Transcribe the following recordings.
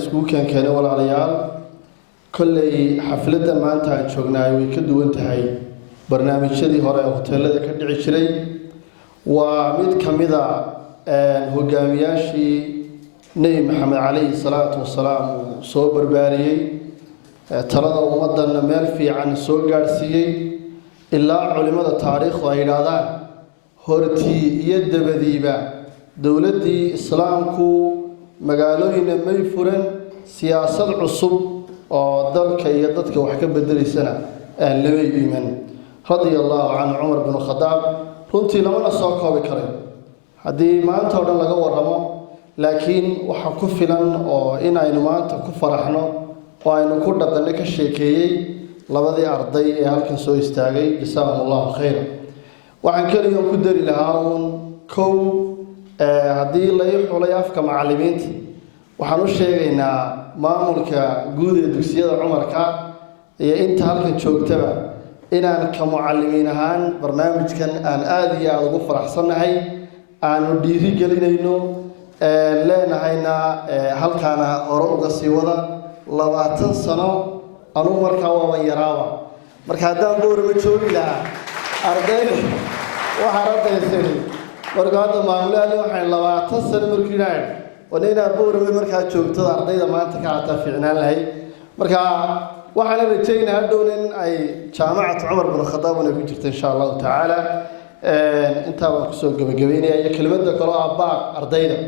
iskugu keenay walaalayaal kolley xafladda maanta aan joognaay way ka duwan tahay barnaamijyadii hore ee hoteelada ka dhici jiray waa mid kamid ah hogaamiyaashii Nabi Maxamed calayhi salaatu wasalaam soo barbaariyay talada ummadana meel fiican soo gaarsiiyay ilaa culimada taariikhdu ay yiraahdaan hortii iyo dabadiiba dawladii islaamku magaalooyina may furan siyaasad cusub oo dalka iyo dadka wax ka bedelaysana aan la iiman radiyallahu anhu Umar bin Khattab runtii lama soo koobi karay hadii maanta oo dhan laga waramo laakiin waxa ku filan oo inaynu maanta ku faraxno oo aynu ku dhaqanno ka sheekeeyay labadii arday ee halkan soo istaagay jazakumullahu khayr waxaan kaliya ku dari lahaa kow hadii la xulay afka macallimiinta waxaan u sheegaynaa maamulka guud ee dugsiyada Umarka iyo inta halkan joogtaba inaan ka mucallimiin ahaan barnaamijkan aan aad iyo aad ugu faraxsanahay aanu dhiiri gelinayno leenahayna halkaana hore uga sii wada 20 sano anu markaa waa yaraaba marka hadaan boorama joogi lahaa ardayda waxa ardaysan warqada maamulaha waxaan 20 sano markiinaan ونينا بورم مركز جوجت أرضي ما أنت كعتا في عنان لهي مركز وحنا رجينا هدول أي جامعة عمر بن الخطاب ونبيجت إن شاء الله تعالى أنت وقصو جبيني أي كلمة قراءة باق أرضينا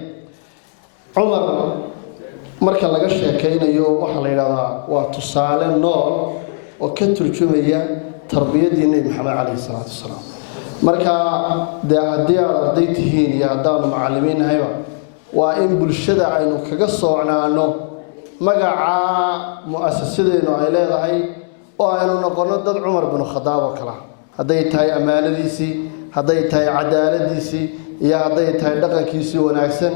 عمر مركز لقش كينا يوم وحلينا وتصال النور وكتر جمية تربية دين محمد عليه الصلاة والسلام مركز ده أرضيتهين يا دار معلمين هيوا وإن بلشدة عينو كجسوعنانو مجاعة مؤسسين وعليه هاي وأنا نقولنا ضد عمر بن الخطاب وكلا هديت هاي أمانة ديسي هديت هاي عدالة ديسي يا هديت هاي دقة كيسي ونعكسن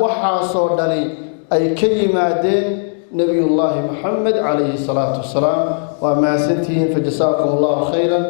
وحاصر دلي أي كلمتين نبي الله محمد عليه الصلاة والسلام وما سنتين فجزاكم الله خيرا.